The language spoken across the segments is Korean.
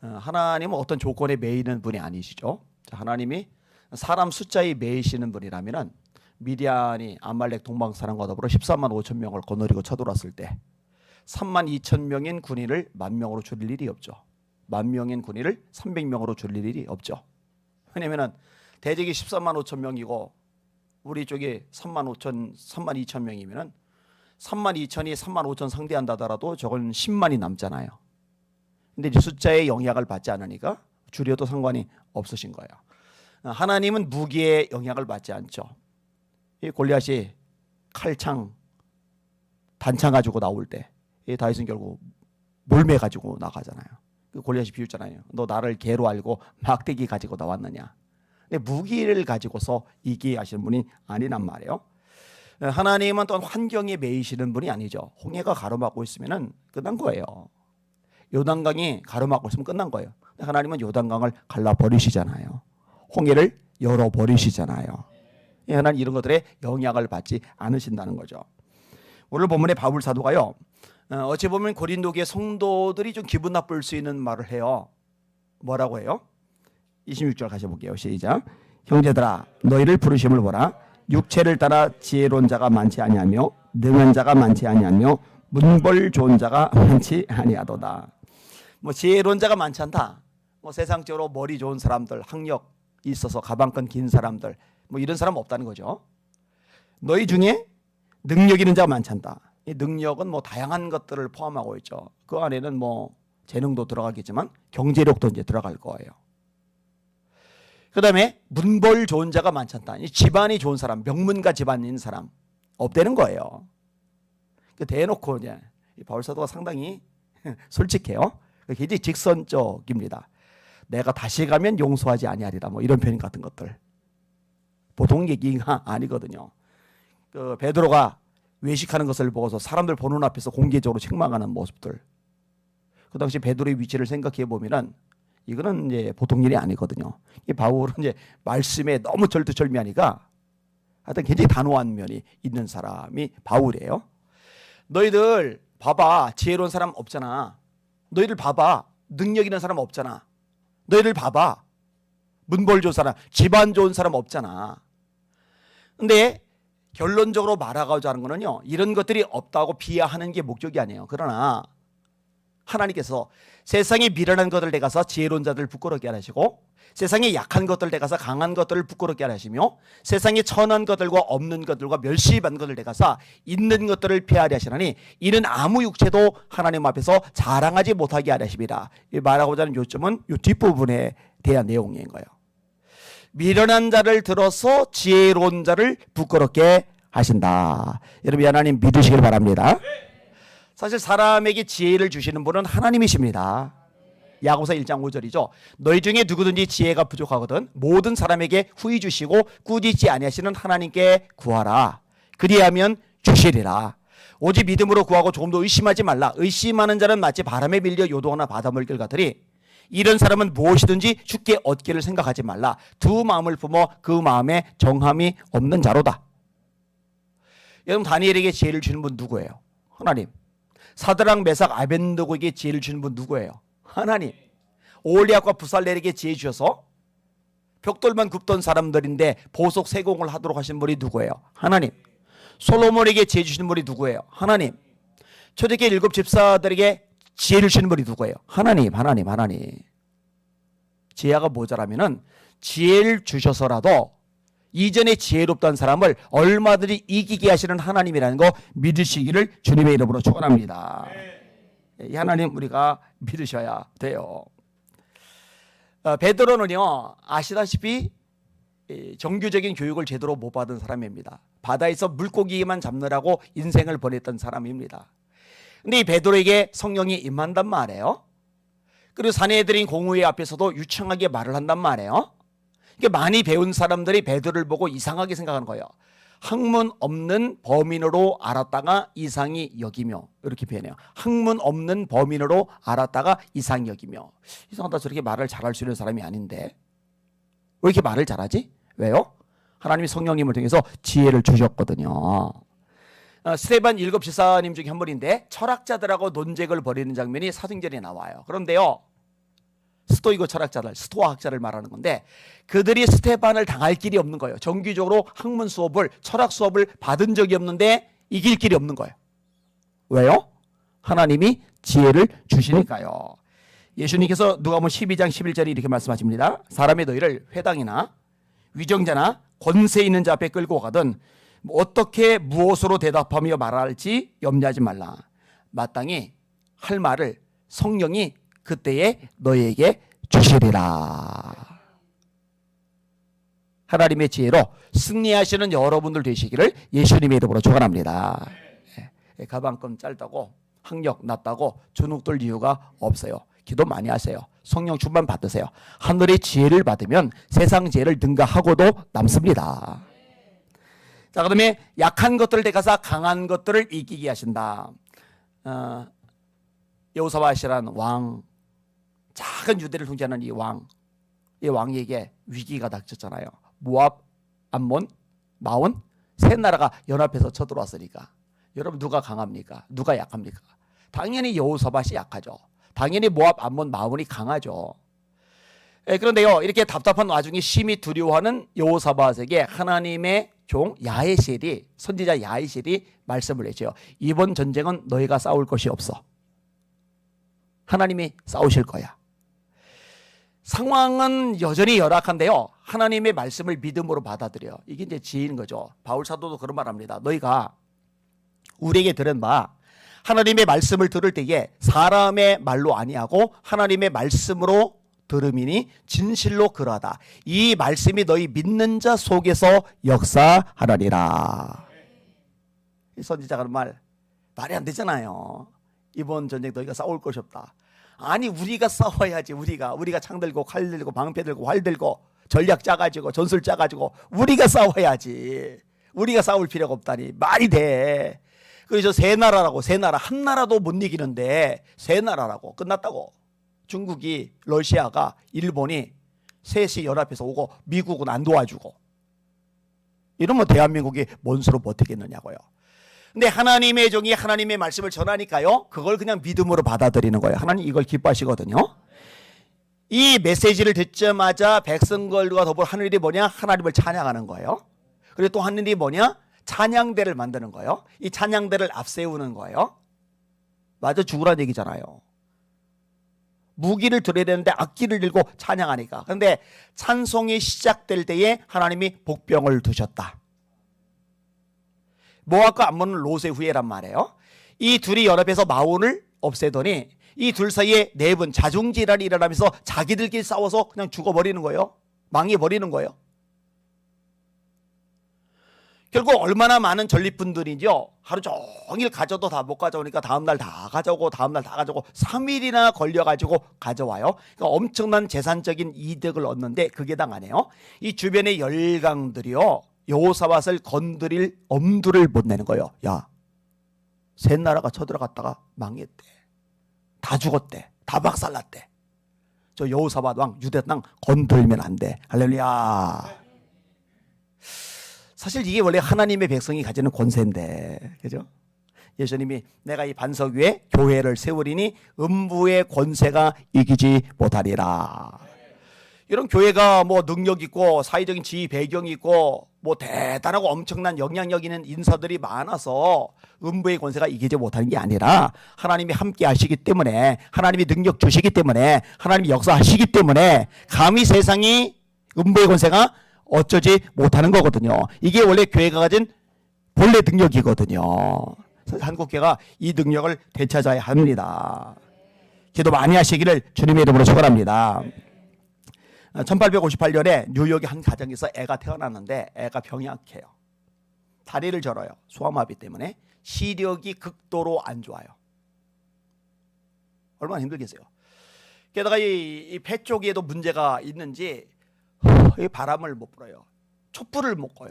하나님은 어떤 조건에 매이는 분이 아니시죠. 하나님이 사람 숫자에 매이시는 분이라면 미디안이 아말렉 동방사람과 더불어 14만 5천 명을 거느리고 쳐들어왔을 때 3만 2천 명인 군인을 1만 명으로 줄일 일이 없죠. 1만 명인 군인을 300명으로 줄일 일이 없죠. 왜냐하면 대적이 14만 5천 명이고 우리 쪽이 3만 2천 명이면 3만 2천이 3만 5천 상대한다 하더라도 저건 10만이 남잖아요. 근데 이제 숫자에 영향을 받지 않으니까 줄여도 상관이 없으신 거예요. 하나님은 무기에 영향을 받지 않죠. 이 골리앗이 칼창, 단창 가지고 나올 때 이 다윗은 결국 몰매 가지고 나가잖아요. 그 골리앗이 비웃잖아요. 너 나를 개로 알고 막대기 가지고 나왔느냐. 근데 무기를 가지고서 이기게 하시는 분이 아니란 말이에요. 하나님은 또한 환경에 매이시는 분이 아니죠. 홍해가 가로막고 있으면 끝난 거예요. 요단강이 가로막고 있으면 끝난 거예요. 하나님은 요단강을 갈라버리시잖아요. 홍해를 열어버리시잖아요. 하나님 이런 것들에 영향을 받지 않으신다는 거죠. 오늘 본문의 바울 사도가요, 어찌 보면 고린도교의 성도들이 좀 기분 나쁠 수 있는 말을 해요. 뭐라고 해요? 26절 가셔볼게요. 시작. 형제들아 너희를 부르심을 보라. 육체를 따라 지혜로운 자가 많지 아니하며 능한 자가 많지 아니하며 문벌 좋은 자가 많지 아니하도다. 뭐 지혜로운 자가 많지 않다. 뭐 세상적으로 머리 좋은 사람들, 학력 있어서 가방끈 긴 사람들, 뭐 이런 사람 없다는 거죠. 너희 중에 능력 있는 자가 많지 않다. 이 능력은 뭐 다양한 것들을 포함하고 있죠. 그 안에는 뭐 재능도 들어가겠지만 경제력도 이제 들어갈 거예요. 그 다음에 문벌 좋은 자가 많지 않다. 이 집안이 좋은 사람, 명문가 집안인 사람 없다는 거예요. 대놓고 이제 바울 사도가 상당히 솔직해요. 굉장히 직선적입니다. 내가 다시 가면 용서하지 아니하리라. 뭐 이런 표현 같은 것들 보통 얘기가 아니거든요. 그 베드로가 외식하는 것을 보고서 사람들 보는 앞에서 공개적으로 책망하는 모습들. 그 당시 베드로의 위치를 생각해 보면은 이거는 이제 보통 일이 아니거든요. 이 바울은 이제 말씀에 너무 절두절미하니까 하여튼 굉장히 단호한 면이 있는 사람이 바울이에요. 너희들 봐봐. 지혜로운 사람 없잖아. 너희들 봐봐. 능력 있는 사람 없잖아. 너희들 봐봐. 문벌 좋은 사람, 집안 좋은 사람 없잖아. 근데 결론적으로 말하고자 하는 거는요, 이런 것들이 없다고 비하하는 게 목적이 아니에요. 그러나 하나님께서 세상에 미련한 것들 내가서 지혜로운 자들을 부끄럽게 하시고 세상에 약한 것들 내가서 강한 것들을 부끄럽게 하시며 세상에 천한 것들과 없는 것들과 멸시받는 것들 내가서 있는 것들을 폐하려 하시나니 이는 아무 육체도 하나님 앞에서 자랑하지 못하게 하려 하십니다. 말하고자 하는 요점은 이 뒷부분에 대한 내용인 거예요. 미련한 자를 들어서 지혜로운 자를 부끄럽게 하신다. 여러분 하나님 믿으시길 바랍니다. 사실 사람에게 지혜를 주시는 분은 하나님이십니다. 야고보서 1장 5절이죠. 너희 중에 누구든지 지혜가 부족하거든 모든 사람에게 후히 주시고 꾸짖지 아니하시는 하나님께 구하라. 그리하면 주시리라. 오직 믿음으로 구하고 조금도 의심하지 말라. 의심하는 자는 마치 바람에 밀려 요동하나 바닷물결 같으니 이런 사람은 무엇이든지 쉽게 얻기를 생각하지 말라. 두 마음을 품어 그 마음에 정함이 없는 자로다. 여러분 다니엘에게 지혜를 주는 분 누구예요? 하나님. 사드락 메삭 아벤느고에게 지혜를 주는 분 누구예요? 하나님. 오홀리압과 부살렐에게 지혜 주셔서 벽돌만 굽던 사람들인데 보석 세공을 하도록 하신 분이 누구예요? 하나님. 솔로몬에게 지혜 주시는 분이 누구예요? 하나님. 초대교회 7 집사들에게 지혜를 주시는 분이 누구예요? 하나님. 지혜가 모자라면은 지혜를 주셔서라도 이전에 지혜롭던 사람을 얼마든지 이기게 하시는 하나님이라는 거 믿으시기를 주님의 이름으로 축원합니다. 이 하나님 우리가 믿으셔야 돼요. 베드로는요 아시다시피 정규적인 교육을 제대로 못 받은 사람입니다. 바다에서 물고기만 잡느라고 인생을 보냈던 사람입니다. 근데 이 베드로에게 성령이 임한단 말이에요. 그리고 사내들인 공회의 앞에서도 유창하게 말을 한단 말이에요. 많이 배운 사람들이 베드로를 보고 이상하게 생각하는 거예요. 학문 없는 범인으로 알았다가 이상히 여기며 이렇게 표현해요. 학문 없는 범인으로 알았다가 이상히 여기며. 이상하다 저렇게 말을 잘할 수 있는 사람이 아닌데 왜 이렇게 말을 잘하지? 왜요? 하나님이 성령님을 통해서 지혜를 주셨거든요. 스데반 7 집사님 중에 한 분인데 철학자들하고 논쟁을 벌이는 장면이 사도행전에 나와요. 그런데요 스토이고 철학자들, 스토아 학자를 말하는 건데 그들이 스테반을 당할 길이 없는 거예요. 정기적으로 학문 수업을, 철학 수업을 받은 적이 없는데 이길 길이 없는 거예요. 왜요? 하나님이 지혜를 주시니까요. 예수님께서 누가복음 12장 11절에 이렇게 말씀하십니다. 사람이 너희를 회당이나 위정자나 권세 있는 자 앞에 끌고 가든 어떻게 무엇으로 대답하며 말할지 염려하지 말라. 마땅히 할 말을 성령이 그때에 너희에게 주시리라. 하나님의 지혜로 승리하시는 여러분들 되시기를 예수님의 이름으로 축원합니다. 가방끈 짧다고 학력 낮다고 주눅 들 이유가 없어요. 기도 많이 하세요. 성령 충만 받으세요. 하늘의 지혜를 받으면 세상 지혜를 능가하고도 남습니다. 자, 그다음에 약한 것들을 대가서 강한 것들을 이기게 하신다. 여호사밧이라는 왕, 작은 유대를 통치하는 이 왕에게 위기가 닥쳤잖아요. 모압, 암몬, 마온 세 나라가 연합해서 쳐들어왔으니까 여러분 누가 강합니까? 누가 약합니까? 당연히 여호사밧이 약하죠. 당연히 모압, 암몬, 마온이 강하죠. 그런데요, 이렇게 답답한 와중에 심히 두려워하는 여호사밧에게 하나님의 종 야에셀이, 선지자 야에셀이 말씀을 했죠. 이번 전쟁은 너희가 싸울 것이 없어. 하나님이 싸우실 거야. 상황은 여전히 열악한데요, 하나님의 말씀을 믿음으로 받아들여. 이게 이제 지혜인 거죠. 바울 사도도 그런 말 합니다. 너희가 우리에게 들은 바 하나님의 말씀을 들을 때에 사람의 말로 아니하고 하나님의 말씀으로 들음이니 진실로 그러하다. 이 말씀이 너희 믿는 자 속에서 역사하라니라. 이 선지자가 하는 말이 안 되잖아요. 이번 전쟁 너희가 싸울 것이 없다. 아니, 우리가 싸워야지. 우리가 창 들고 칼 들고 방패 들고 활 들고 전략 짜가지고 전술 짜가지고 우리가 싸워야지. 우리가 싸울 필요가 없다니 말이 돼. 그래서 세 나라 한 나라도 못 이기는데 세 나라라고 끝났다고. 중국이, 러시아가, 일본이 셋이 연합해서 오고 미국은 안 도와주고 이러면 대한민국이 뭔 수로 버티겠느냐고요. 근데 하나님의 종이 하나님의 말씀을 전하니까요, 그걸 그냥 믿음으로 받아들이는 거예요. 하나님 이걸 기뻐하시거든요. 이 메시지를 듣자마자 백성들과 더불어 하늘이 뭐냐? 하나님을 찬양하는 거예요. 그리고 또 하늘이 뭐냐? 찬양대를 만드는 거예요. 이 찬양대를 앞세우는 거예요. 맞아, 죽으라는 얘기잖아요. 무기를 들어야 되는데 악기를 들고 찬양하니까. 그런데 찬송이 시작될 때에 하나님이 복병을 두셨다. 모압과 암몬은 롯의 후예란 말이에요. 이 둘이 연합해서 마온을 없애더니 이 둘 사이에 내분, 자중질환이 일어나면서 자기들끼리 싸워서 그냥 죽어버리는 거예요. 망해버리는 거예요. 결국 얼마나 많은 전리품들이죠. 하루 종일 가져도 다 못 가져오니까 다음날 다 가져오고 다음날 다 가져오고 3일이나 걸려가지고 가져와요. 그러니까 엄청난 재산적인 이득을 얻는데 그게 당하네요. 이 주변의 열강들이요, 여호사밧을 건드릴 엄두를 못 내는 거예요. 야, 세 나라가 쳐들어갔다가 망했대. 다 죽었대. 다 박살났대. 저 여호사밧 왕, 유대 땅 건들면 안 돼. 할렐루야. 사실 이게 원래 하나님의 백성이 가지는 권세인데, 그죠? 예수님이 내가 이 반석 위에 교회를 세우리니 음부의 권세가 이기지 못하리라. 이런 교회가 뭐 능력 있고 사회적인 지위 배경이 있고 뭐 대단하고 엄청난 영향력 있는 인사들이 많아서 음부의 권세가 이기지 못하는 게 아니라 하나님이 함께 하시기 때문에, 하나님이 능력 주시기 때문에, 하나님이 역사하시기 때문에 감히 세상이 음부의 권세가 어쩌지 못하는 거거든요. 이게 원래 교회가 가진 본래 능력이거든요. 그래서 한국교회가 이 능력을 되찾아야 합니다. 기도 많이 하시기를 주님의 이름으로 축원합니다. 1858년에 뉴욕의 한 가정에서 애가 태어났는데 애가 병이 약해요. 다리를 절어요. 소아마비 때문에 시력이 극도로 안 좋아요. 얼마나 힘들겠어요. 게다가 이 폐 쪽에도 문제가 있는지 바람을 못 불어요. 촛불을 못 꺼요.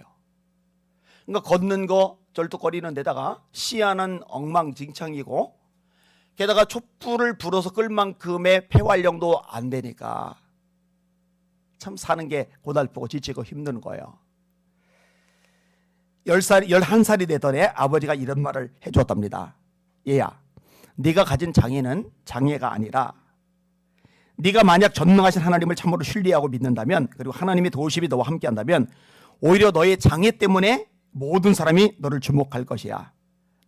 그러니까 걷는 거 절뚝거리는 데다가 시야는 엉망진창이고 게다가 촛불을 불어서 끌 만큼의 폐활량도 안 되니까 참 사는 게 고달프고 지치고 힘든 거예요. 11살이 되던 애 아버지가 이런 말을 해주었답니다. 얘야, 네가 가진 장애는 장애가 아니라 네가 만약 전능하신 하나님을 참으로 신뢰하고 믿는다면, 그리고 하나님의 도우심이 너와 함께한다면 오히려 너의 장애 때문에 모든 사람이 너를 주목할 것이야.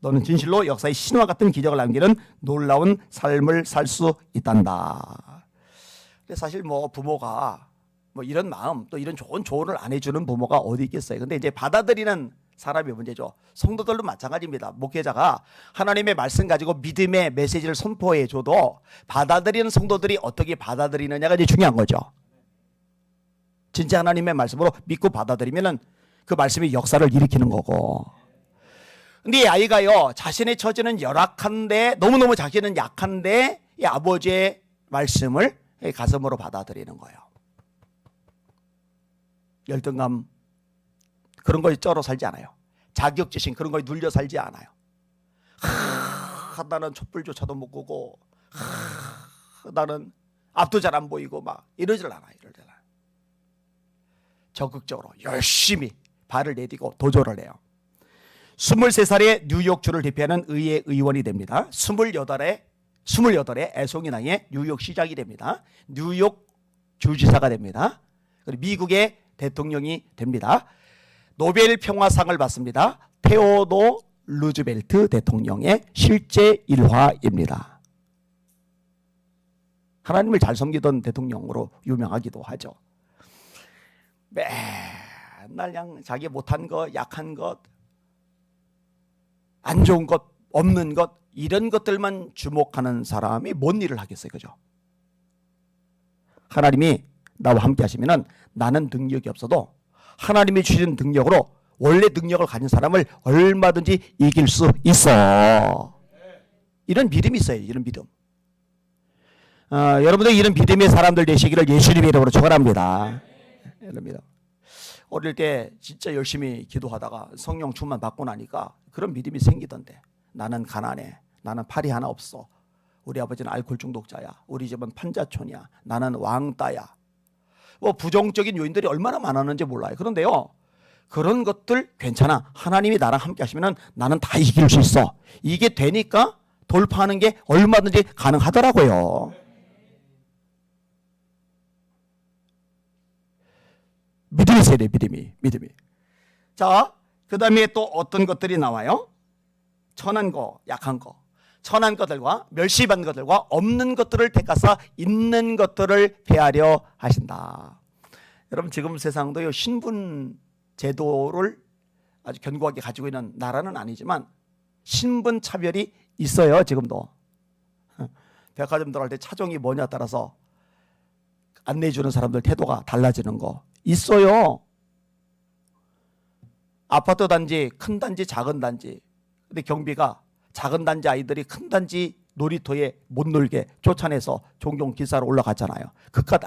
너는 진실로 역사의 신화 같은 기적을 남기는 놀라운 삶을 살 수 있단다. 사실 부모가 이런 마음, 또 이런 좋은 조언을 안 해주는 부모가 어디 있겠어요. 근데 이제 받아들이는 사람이 문제죠. 성도들도 마찬가지입니다. 목회자가 하나님의 말씀 가지고 믿음의 메시지를 선포해 줘도 받아들이는 성도들이 어떻게 받아들이느냐가 이제 중요한 거죠. 진짜 하나님의 말씀으로 믿고 받아들이면은 그 말씀이 역사를 일으키는 거고. 근데 이 아이가요, 자신의 처지는 열악한데, 너무너무 자기는 약한데 이 아버지의 말씀을 가슴으로 받아들이는 거예요. 열등감 그런 거에 쩔어 살지 않아요. 자격지심 그런 거에 눌려 살지 않아요. 나는 촛불조차도 못 끄고, 나는 앞도 잘 안 보이고 이러질 않아요. 적극적으로 열심히 발을 내딛고 도전을 해요. 23살에 뉴욕주를 대표하는 의회 의원이 됩니다. 28에 애송이 나이에 뉴욕시장이 됩니다. 뉴욕 주지사가 됩니다. 그리고 미국의 대통령이 됩니다. 노벨 평화상을 받습니다. 테오도 루즈벨트 대통령의 실제 일화입니다. 하나님을 잘 섬기던 대통령으로 유명하기도 하죠. 맨날 그냥 자기 못한 것, 약한 것, 안 좋은 것, 없는 것, 이런 것들만 주목하는 사람이 뭔 일을 하겠어요, 그죠? 하나님이 나와 함께 하시면은 나는 능력이 없어도 하나님이 주신 능력으로 원래 능력을 가진 사람을 얼마든지 이길 수 있어. 이런 믿음이 있어요. 이런 믿음. 여러분들 이런 믿음의 사람들 되시기를 예수님의 이름으로 축원합니다. 이런 믿음. 어릴 때 진짜 열심히 기도하다가 성령 충만 받고 나니까 그런 믿음이 생기던데, 나는 가난해, 나는 팔이 하나 없어, 우리 아버지는 알코올 중독자야, 우리 집은 판자촌이야, 나는 왕따야, 부정적인 요인들이 얼마나 많았는지 몰라요. 그런데요, 그런 것들 괜찮아, 하나님이 나랑 함께 하시면 나는 다 이길 수 있어. 이게 되니까 돌파하는 게 얼마든지 가능하더라고요. 믿음이 있어야 돼. 믿음이. 자, 그 다음에 또 어떤 것들이 나와요? 천한 거, 약한 거, 천한 것들과 멸시받는 것들과 없는 것들을 택하사 있는 것들을 폐하려 하신다. 여러분, 지금 세상도요, 신분 제도를 아주 견고하게 가지고 있는 나라는 아니지만 신분 차별이 있어요. 지금도 백화점 들어갈 때 차종이 뭐냐 따라서 안내해주는 사람들 태도가 달라지는 거 있어요. 아파트 단지, 큰 단지, 작은 단지. 근데 경비가 작은 단지 아이들이 큰 단지 놀이터에 못 놀게 쫓아내서 종종 기사로 올라갔잖아요. 그깟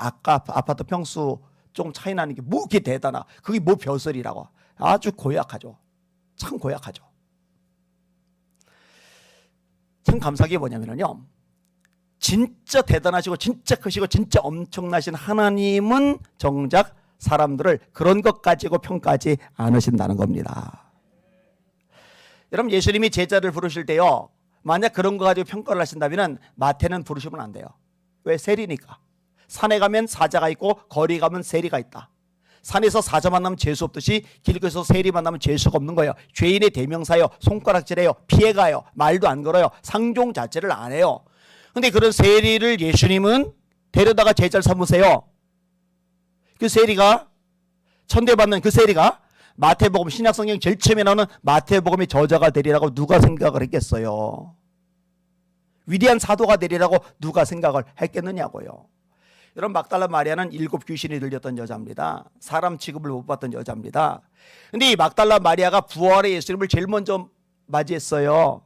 아파트 평수 좀 차이 나는 게 뭐 그게 대단하. 그게 뭐 벼슬이라고. 아주 고약하죠. 참 고약하죠. 참 감사한 게 뭐냐면요, 진짜 대단하시고 진짜 크시고 진짜 엄청나신 하나님은 정작 사람들을 그런 것 가지고 평가하지 않으신다는 겁니다. 여러분, 예수님이 제자를 부르실 때요, 만약 그런 거 가지고 평가를 하신다면 마태는 부르시면 안 돼요. 왜? 세리니까. 산에 가면 사자가 있고 거리 가면 세리가 있다. 산에서 사자 만나면 재수 없듯이 길거리에서 세리 만나면 재수가 없는 거예요. 죄인의 대명사예요. 손가락질해요. 피해가요. 말도 안 걸어요. 상종 자체를 안 해요. 근데 그런 세리를 예수님은 데려다가 제자를 삼으세요. 그 세리가, 천대받는 그 세리가 마태복음, 신약성경 제일 처음에 나오는 마태복음의 저자가 되리라고 누가 생각을 했겠어요? 위대한 사도가 되리라고 누가 생각을 했겠느냐고요. 여러분, 막달라 마리아는 7 귀신이 들렸던 여자입니다. 사람 취급을 못 받던 여자입니다. 근데 이 막달라 마리아가 부활의 예수님을 제일 먼저 맞이했어요.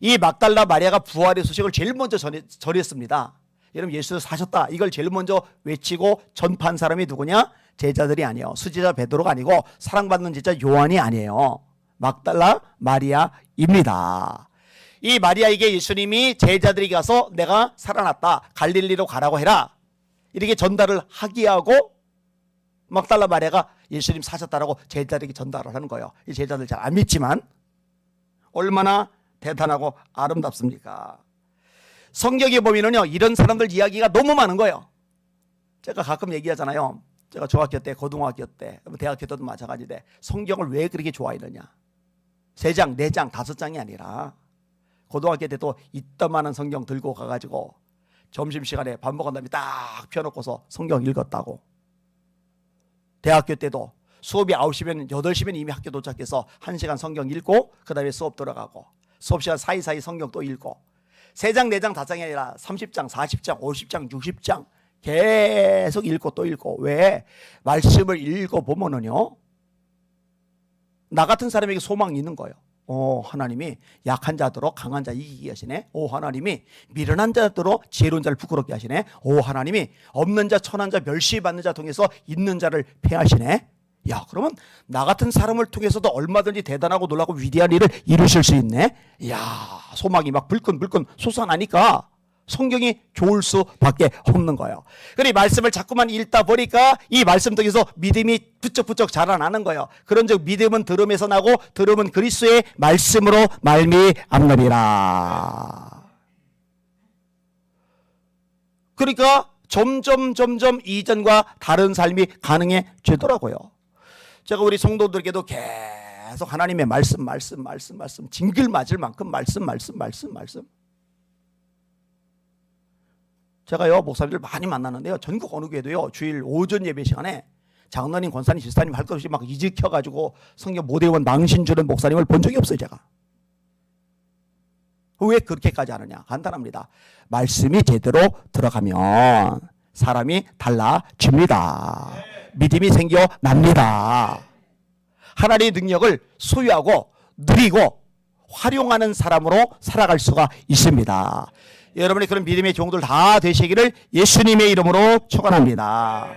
이 막달라 마리아가 부활의 소식을 제일 먼저 전했습니다. 여러분, 예수 사셨다, 이걸 제일 먼저 외치고 전파한 사람이 누구냐? 제자들이 아니에요. 수제자 베드로가 아니고 사랑받는 제자 요한이 아니에요. 막달라 마리아입니다. 이 마리아에게 예수님이 제자들이 가서 내가 살아났다, 갈릴리로 가라고 해라, 이렇게 전달을 하게 하고 막달라 마리아가 예수님 사셨다라고 제자들에게 전달을 하는 거예요. 이 제자들 잘 안 믿지만 얼마나 대단하고 아름답습니까? 성경에 보면은요, 이런 사람들 이야기가 너무 많은 거예요. 제가 가끔 얘기하잖아요. 제가 중학교 때, 고등학교 때, 대학교 때도 마찬가지인데 성경을 왜 그렇게 좋아했느냐. 3장, 4장, 5장이 아니라 고등학교 때도 이따만한 성경 들고 가가지고 점심시간에 밥 먹은 다음에 딱 펴놓고서 성경 읽었다고. 대학교 때도 수업이 9시면 8시면 이미 학교 도착해서 1시간 성경 읽고 그 다음에 수업 들어가고 수업시간 사이사이 성경 또 읽고 3장, 4장, 5장이 아니라 30장, 40장, 50장, 60장 계속 읽고 또 읽고. 왜? 말씀을 읽어보면은요, 나 같은 사람에게 소망이 있는 거예요. 하나님이 약한 자들로 강한 자 이기게 하시네. 하나님이 미련한 자들로 지혜로운 자를 부끄럽게 하시네. 하나님이 없는 자, 천한 자, 멸시받는 자 통해서 있는 자를 폐하시네. 야, 그러면 나 같은 사람을 통해서도 얼마든지 대단하고 놀라고 위대한 일을 이루실 수 있네. 야, 소망이 막 불끈불끈 솟아나니까 성경이 좋을 수밖에 없는 거예요. 그래, 말씀을 자꾸만 읽다 보니까 이 말씀 통해서 믿음이 부쩍부쩍 자라나는 거예요. 그런즉 믿음은 들음에서 나고 들음은 그리스도의 말씀으로 말미암느니라. 그러니까 점점 이전과 다른 삶이 가능해지더라고요. 제가 우리 성도들에게도 계속 하나님의 말씀 징글 맞을 만큼 말씀. 제가요, 목사님들 많이 만나는데요, 전국 어느 교회도요, 주일 오전 예배 시간에 장로님, 권사님, 지사님 할 것 없이 막 이직혀가지고 성경 못 외운 망신 주는 목사님을 본 적이 없어요, 제가. 왜 그렇게까지 하느냐? 간단합니다. 말씀이 제대로 들어가면 사람이 달라집니다. 믿음이 생겨납니다. 하나님의 능력을 소유하고 누리고 활용하는 사람으로 살아갈 수가 있습니다. 여러분의 그런 믿음의 종들 다 되시기를 예수님의 이름으로 축원합니다.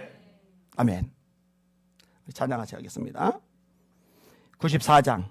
아멘. 찬양 같이 하겠습니다. 94장.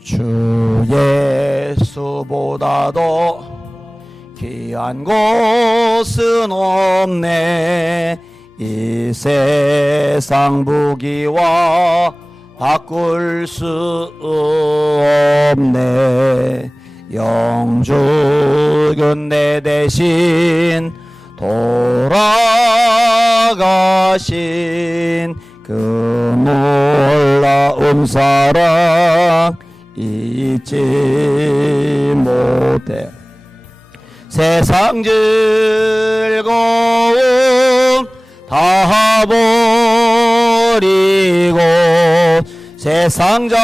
주 예수보다도 귀한 곳은 없네. 이 세상 부귀와 바꿀 수 없네. 영주는 내 대신 돌아가신 그 놀라운 사랑 잊지 못해. 세상 즐거움 다 버리고 세상 자랑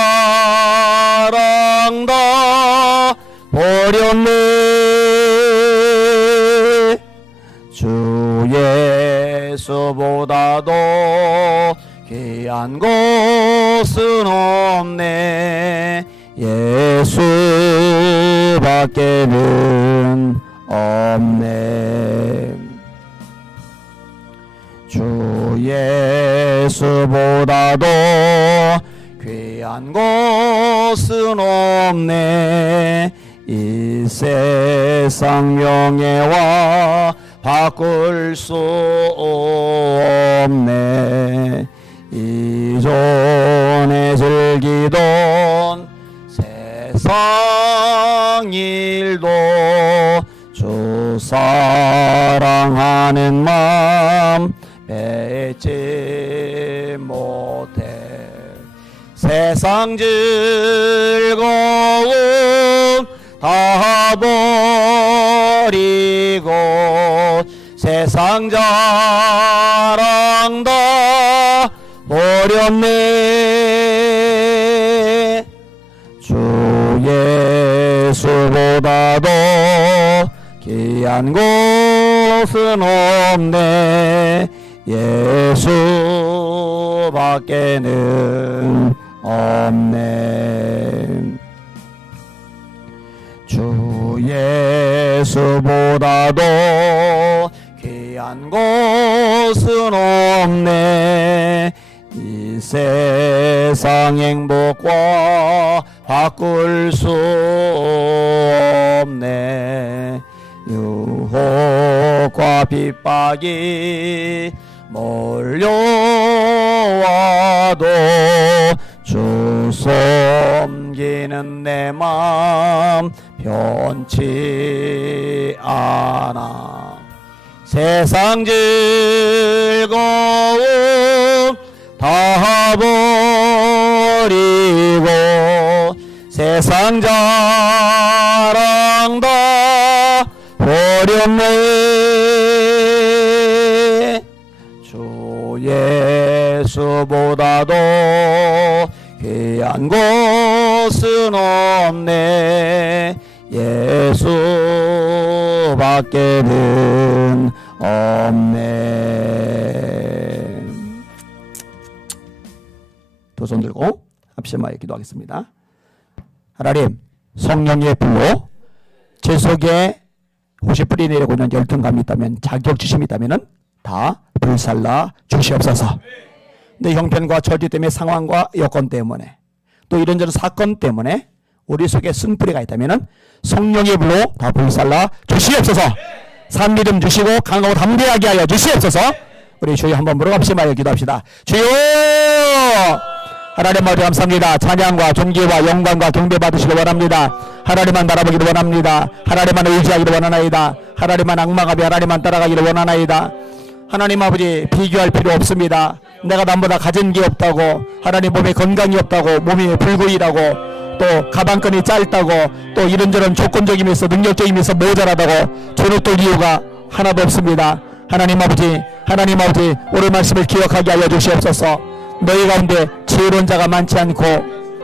다 버렸네. 주 예수보다도 귀한 곳은 없네. 예수밖에는 없네. 주 예수보다도 귀한 곳은 없네. 이 세상 명예와 바꿀 수 없네. 이전에 즐기던 세상 일도 주 사랑하는 마음 뺏지 못해. 세상 즐거움 다 버리고 세상 자랑 다 버렸네. 주 예수보다도 귀한 곳은 없네. 예수밖에는 없네. 주 예수보다도 귀한 귀한 것은 없네. 이 세상 행복과 바꿀 수 없네. 유혹과 핍박이 몰려와도 주 섬기는 내 맘 변치 않아. 세상 즐거움 다 버리고 세상 자랑 다 버렸네. 주 예수보다도 귀한 것은 없네. 예수밖에는 없네. 두 손 들고 합심하여 기도하겠습니다. 하나님, 성령의 불로 제 속에 혹시 뿌리 내리고 있는 열등감이 있다면, 자격지심이 있다면 다 불살라 주시옵소서. 내 형편과 처지 때문에, 상황과 여건 때문에, 또 이런저런 사건 때문에 우리 속에 쓴뿌리가 있다면 성령의 불로 다 불살라 주시옵소서. 산 믿음 주시고 강하고 담대하게 하여 주시옵소서. 우리 주여 한번 물어갑시마여 기도합시다. 주여! 하나님 아버지 감사합니다. 찬양과 존귀와 영광과 경배 받으시기 원합니다. 하나님만 바라보기를 원합니다. 하나님만 의지하기를 원하나이다. 하나님만 악마가비 하나님만 따라가기를 원하나이다. 하나님 아버지, 비교할 필요 없습니다. 내가 남보다 가진 게 없다고, 하나님 몸에 건강이 없다고, 몸이 불구이라고, 또 가방끈이 짧다고, 또 이런저런 조건적이면서 능력적이면서 모자라다고 저놓을 이유가 하나도 없습니다. 하나님 아버지, 오늘 말씀을 기억하게 하여 주시옵소서. 너희 가운데 지혜로운 자가 많지 않고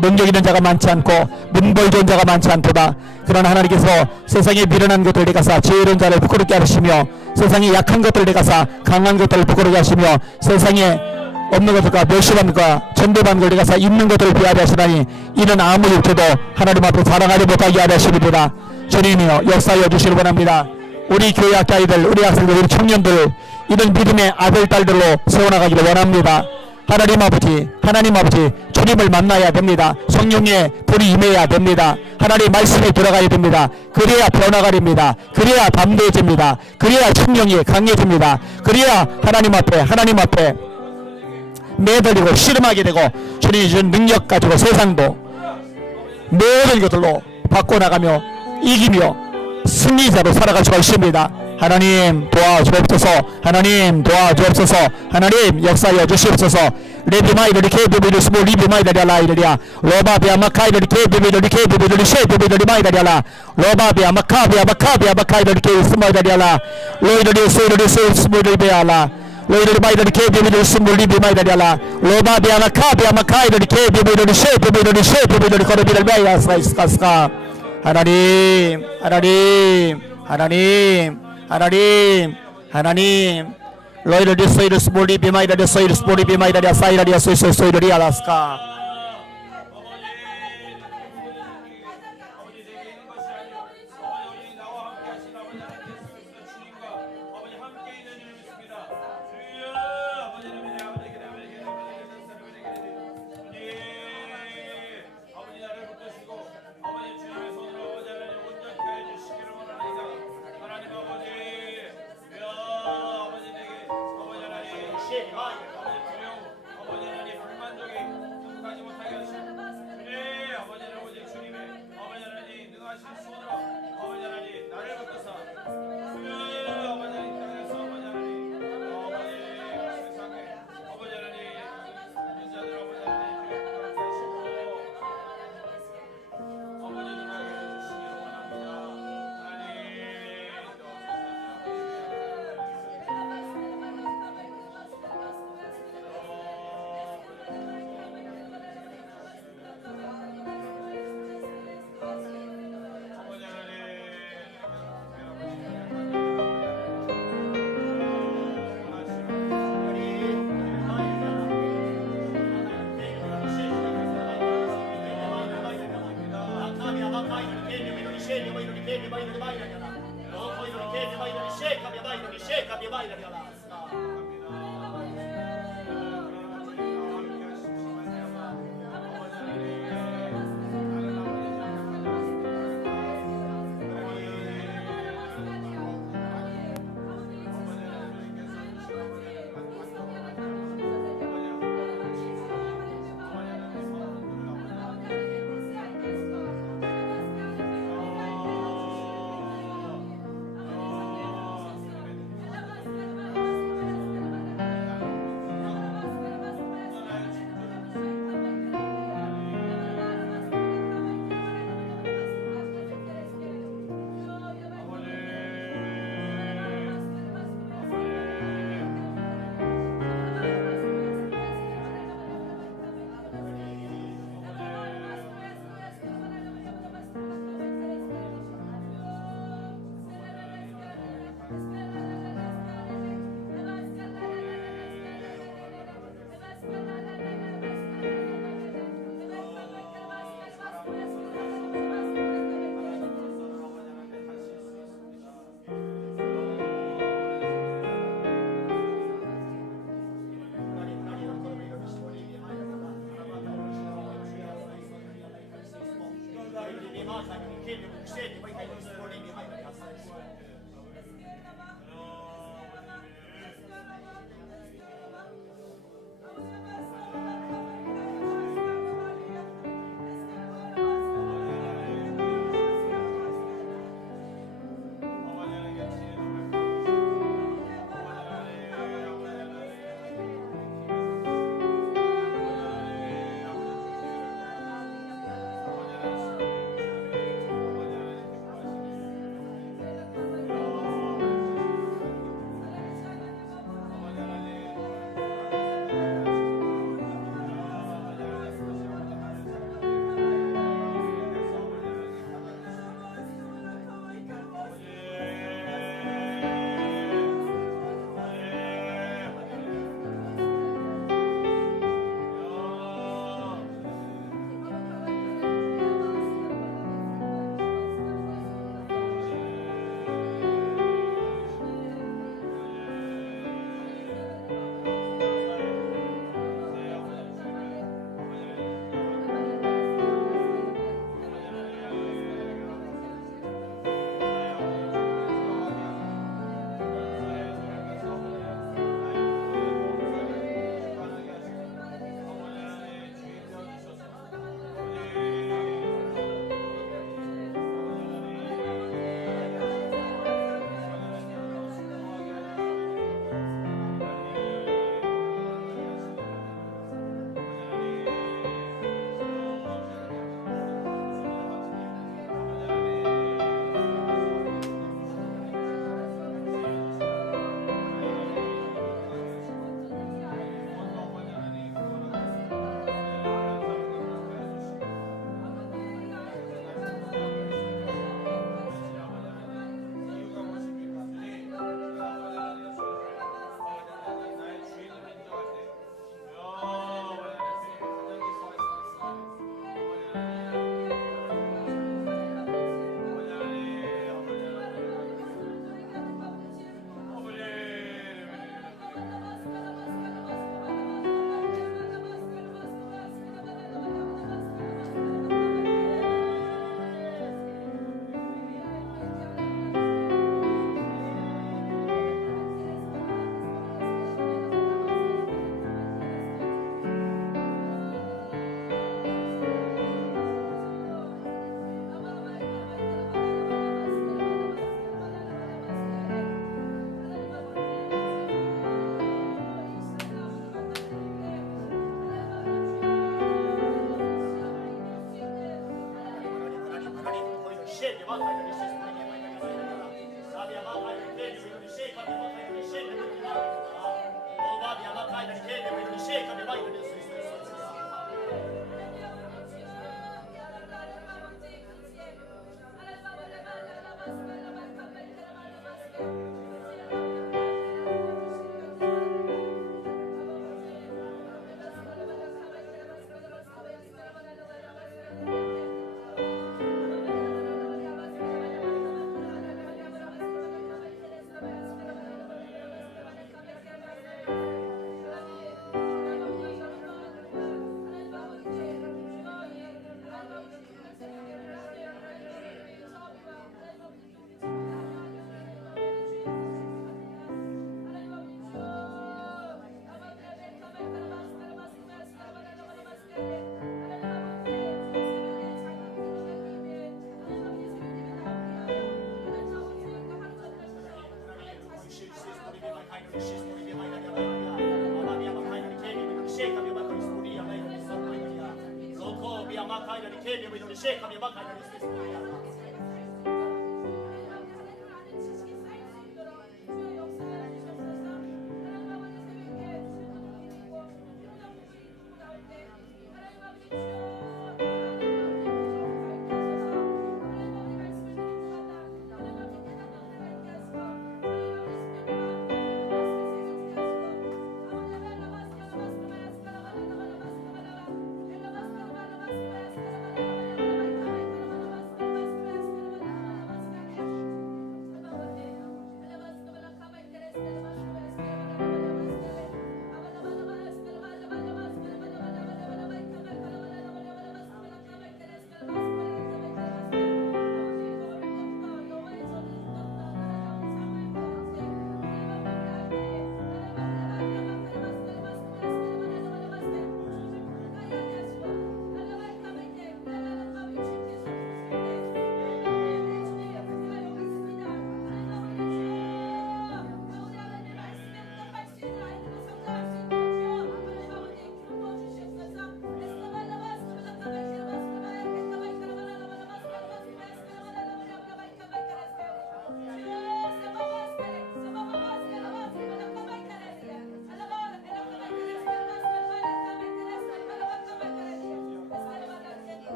능력 있는 자가 많지 않고 문벌 좋은 자가 많지 않도다. 그러나 하나님께서 세상에 미련한 것들을 내가사 지혜로운 자를 부끄럽게 하시며, 세상에 약한 것들을 내가사 강한 것들을 부끄럽게 하시며, 세상에 없는 것들과 멸시받는과 전대받는 걸 내가사 있는 것들을 비하게 하시다니, 이는 아무 육체도 하나님 앞에 자랑하지 못하게 하려 하시리로다. 주님이여 역사하여 주시길 원합니다. 우리 교회 학교 아이들, 우리 학생들, 우리 청년들, 이런 믿음의 아들 딸들로 세워나가기를 원합니다. 하나님 아버지, 주님을 만나야 됩니다. 성령의 불이 임해야 됩니다. 하나님 말씀에 들어가야 됩니다. 그래야 변화가 됩니다. 그래야 담대해집니다. 그래야 청령이 강해집니다. 그래야 하나님 앞에 매달리고 씨름하게 되고, 주님이 준 능력 가지고 세상도 모든 것들로 바꿔나가며 이기며 승리자로 살아갈 수가 있습니다. 하나님 도와주옵소서. 하나님 도와주옵소서. 하나님 역사하여 주시옵소서. 레비마이들이 케비비를 스모 리비마이다리아 라이들이야 로바비아 마카이들이 케비비들이 케비비들이 쉐비비들이 마이다리아라 로바비아 마카비아 마카이들이 케스모이다리아라 로이들이 세이들이 스모리비아라 로이들이 마이들이 케비비들이 스모리비 마이다리아라 로바비아 마카이들이 케비비들이 쉐비비들이 거르비를 마이다리아스가 있을까. 하나님 로이르디 소이르 스몰리 비마이다리 소이르 스몰리 비마이다리아 사이라리아 소이소이르리 알라스카.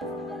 네.